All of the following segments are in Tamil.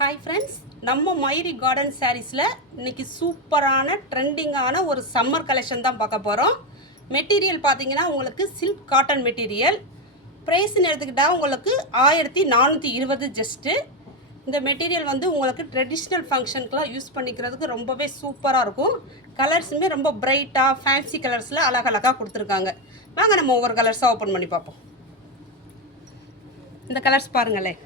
ஹாய் ஃப்ரெண்ட்ஸ், நம்ம மயூரி கார்டன் சாரீஸில் இன்றைக்கி சூப்பரான ட்ரெண்டிங்கான ஒரு சம்மர் கலெக்ஷன் தான் பார்க்க போகிறோம். மெட்டீரியல் பார்த்தீங்கன்னா உங்களுக்கு சில்க் காட்டன் மெட்டீரியல். ப்ரைஸ்ன்னு எடுத்துக்கிட்டால் உங்களுக்கு 1420 ஜஸ்ட்டு. இந்த மெட்டீரியல் வந்து உங்களுக்கு ட்ரெடிஷ்னல் ஃபங்க்ஷனுக்குலாம் யூஸ் பண்ணிக்கிறதுக்கு ரொம்பவே சூப்பராக இருக்கும். கலர்ஸுமே ரொம்ப பிரைட்டாக ஃபேன்சி கலர்ஸில் அழகழகாக கொடுத்துருக்காங்க. வாங்க நம்ம ஒவ்வொரு கலர்ஸாக ஓப்பன் பண்ணி பார்ப்போம். இந்த கலர்ஸ் பாருங்களேன்.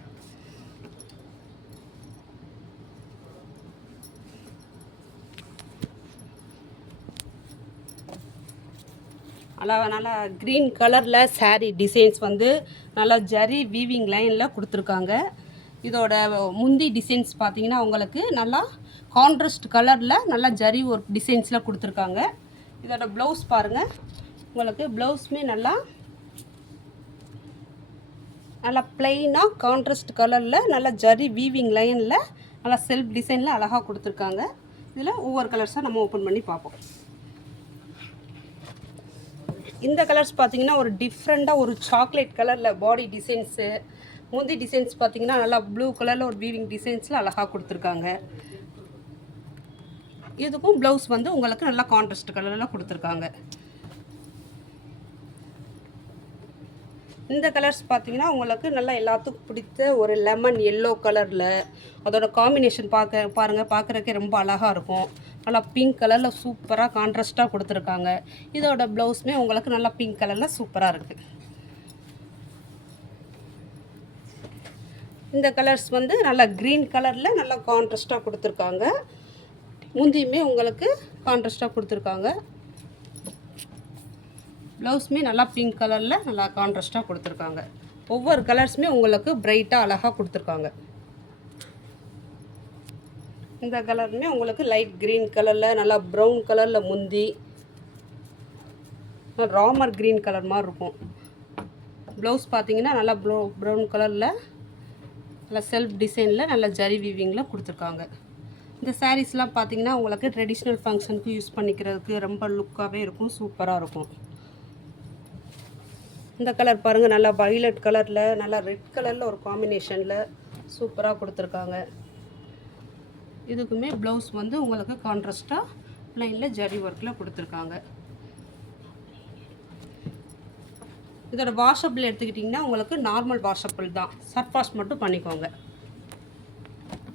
நல்லா க்ரீன் கலரில் சாரீ டிசைன்ஸ் வந்து நல்லா ஜரி வீவிங் லைனில் கொடுத்துருக்காங்க. இதோட முந்தி டிசைன்ஸ் பார்த்தீங்கன்னா உங்களுக்கு நல்லா கான்ட்ராஸ்ட் கலரில் நல்லா ஜரி ஒர்க் டிசைன்ஸில் கொடுத்துருக்காங்க. இதோட ப்ளவுஸ் பாருங்கள், உங்களுக்கு ப்ளவுஸுமே நல்லா ப்ளெயினாக கான்ட்ராஸ்ட் கலரில் நல்லா ஜரி வீவிங் லைனில் நல்லா செல்ஃப் டிசைனில் அழகாக கொடுத்துருக்காங்க. இதில் ஒவ்வொரு கலர்ஸாக நம்ம ஓப்பன் பண்ணி பார்ப்போம். இந்த கலர்ஸ் பார்த்தீங்கன்னா ஒரு டிஃப்ரெண்ட்டாக ஒரு சாக்லேட் கலரில் பாடி டிசைன்ஸு, முந்தி டிசைன்ஸ் பார்த்தீங்கன்னா நல்லா ப்ளூ கலரில் ஒரு வீவிங் டிசைன்ஸில் அழகாக கொடுத்துருக்காங்க. இதுக்கும் ப்ளவுஸ் வந்து உங்களுக்கு நல்லா கான்ட்ராஸ்ட் கலரில் கொடுத்துருக்காங்க. இந்த கலர்ஸ் பார்த்தீங்கன்னா உங்களுக்கு நல்லா எல்லாத்துக்கும் பிடித்த ஒரு லெமன் எல்லோ கலரில், அதோட காம்பினேஷன் பார்க்குறக்கே ரொம்ப அழகாக இருக்கும். நல்லா பிங்க் கலரில் சூப்பராக கான்ட்ராஸ்ட்டாக கொடுத்துருக்காங்க. இதோட ப்ளவுஸுமே உங்களுக்கு நல்லா பிங்க் கலரில் சூப்பராக இருக்குது. இந்த கலர்ஸ் வந்து நல்லா க்ரீன் கலரில் நல்லா கான்ட்ராஸ்ட்டாக கொடுத்துருக்காங்க. முந்தியுமே உங்களுக்கு கான்ட்ராஸ்ட்டாக கொடுத்துருக்காங்க. ப்ளவுஸுமே நல்லா பிங்க் கலரில் நல்லா கான்ட்ராஸ்ட்டாக கொடுத்துருக்காங்க. ஒவ்வொரு கலர்ஸுமே உங்களுக்கு பிரைட்டாக அழகாக கொடுத்துருக்காங்க. இந்த கலருமே உங்களுக்கு லைட் க்ரீன் கலரில் நல்லா ப்ரௌன் கலரில் முந்தி ராமர் க்ரீன் கலர் மாதிரி இருக்கும். ப்ளவுஸ் பார்த்தீங்கன்னா நல்லா ப்ரௌன் கலரில் நல்லா செல்ஃப் டிசைனில் நல்லா ஜரி வீவிங்கில் கொடுத்துருக்காங்க. இந்த சாரீஸ்லாம் பார்த்தீங்கன்னா உங்களுக்கு ட்ரெடிஷ்னல் ஃபங்க்ஷனுக்கு யூஸ் பண்ணிக்கிறதுக்கு ரொம்ப லுக்காகவே இருக்கும், சூப்பராக இருக்கும். இந்த கலர் பாருங்கள், நல்லா வைலட் கலரில் நல்லா ரெட் கலரில் ஒரு காம்பினேஷனில் சூப்பராக கொடுத்துருக்காங்க. இதுக்குமே ப்ளவுஸ் வந்து உங்களுக்கு கான்ட்ராஸ்ட்டாக லைனில் ஜரி ஒர்க்கில் கொடுத்துருக்காங்க. இதோட வாஷபிள் எடுத்துக்கிட்டிங்கன்னா உங்களுக்கு நார்மல் வாஷபிள் தான், சர்ஃபாஸ் மட்டும் பண்ணிக்கோங்க.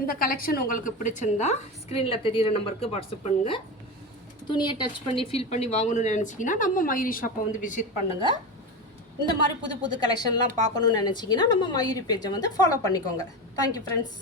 இந்த கலெக்ஷன் உங்களுக்கு பிடிச்சிருந்தா ஸ்க்ரீனில் தெரிகிற நம்பருக்கு வாட்ஸ்அப் பண்ணுங்கள். துணியை டச் பண்ணி ஃபீல் பண்ணி வாங்கணும்னு நினச்சிங்கன்னா நம்ம மயூரி ஷாப்பை வந்து விசிட் பண்ணுங்கள். இந்த மாதிரி புது புது கலெக்ஷன்லாம் பார்க்கணுன்னு நினச்சிங்கன்னா நம்ம மயூரி பேஜை வந்து ஃபாலோ பண்ணிக்கோங்க. Thank you friends.